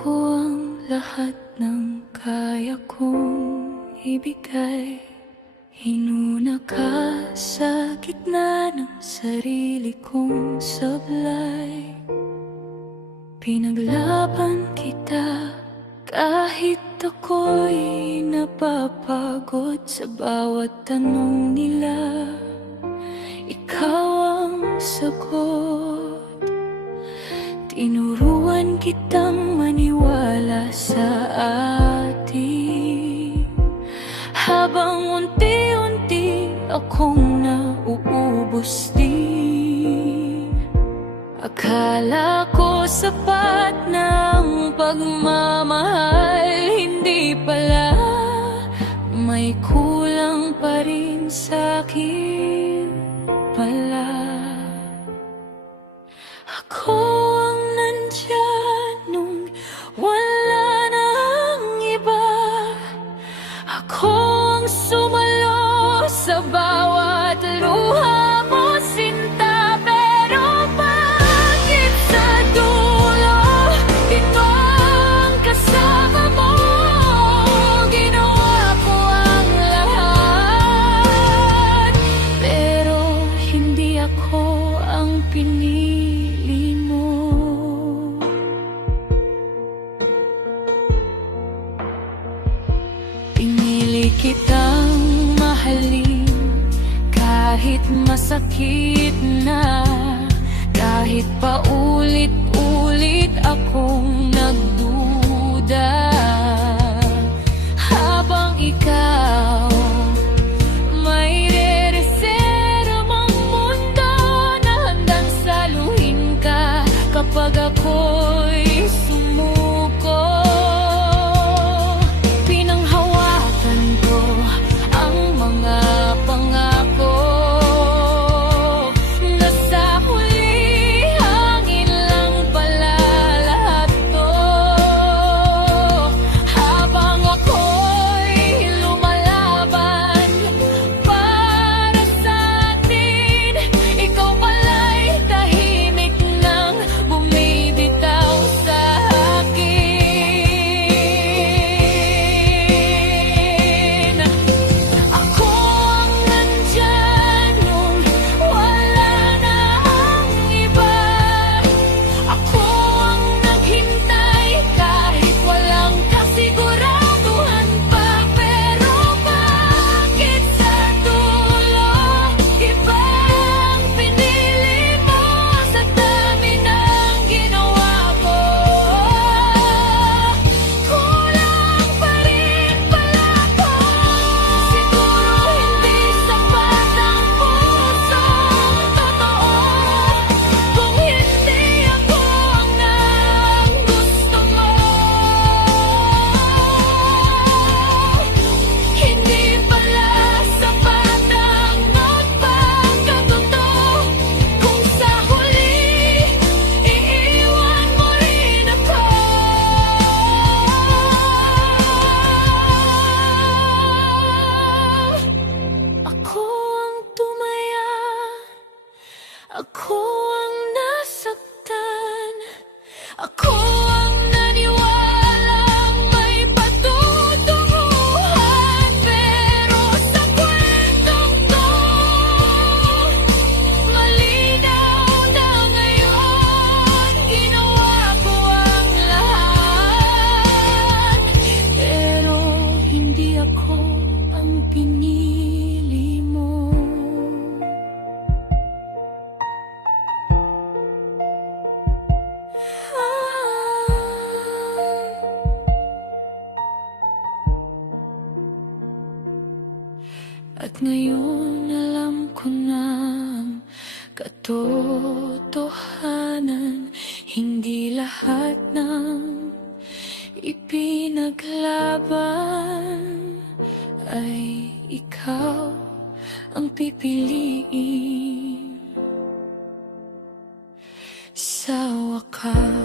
ko ang lahat ng kaya kong ibigay. Hinuna ka sa gitna ng sarili kong sablay. Pinaglaban kita kahit ako'y napapagod sa bawat tanong nila. Ikaw ang sagot. Tinuruan kitang maniwala sa atin, habang unti-unti akong nauubos din. Akala ko sapat ng pagmamahal, hindi pala, may kulang pa rin sa'kin pala. Ako ang nandyan nung wala na ang iba. Ako ang sumalo sa bawat luha mo, sinta. Pero bakit sa dulo ito ang kasama mo? Ginawa ko ang lahat, pero hindi ako ang pinili mo. Pinili kitang mahalin kahit masakit na, kahit paulit-ulit akong nagduda. Habang ikaw may re-reservang mundo na handang saluhin ka kapag ako'y sumuko. Pinanghawakan ko ang mga pangako na sa huli hangin lang pala lahat to. Habang ako'y lumalaban para sa atin, ikaw pala'y tahimik nang bumibitaw sa akin. Ako ang nandyan nung wala na ang iba. Ako ang naghintay kahit walang kasiguraduhan pa. Pero bakit sa dulo iba ang pinili mo? Sa dami ng ginawa ko, kulang pa rin pala ako. Siguro hindi sapat ang pusong totoo kung hindi ako ang nang gusto mo. Hindi pala sapat ang magpagkatotoo kung sa huli iiwan mo rin ako. Ako ang tumaya, ako ang nasaktan, ako ang naniwalang may patutunguhan. Pero sa kwentong to, malinaw na ngayon, ginawa ko ang lahat, pero hindi ako ang pinili mo. At ngayon alam ko na ang katotohanan, hindi lahat ng ipinaglaban ay ikaw ang pipiliin. Sa wakas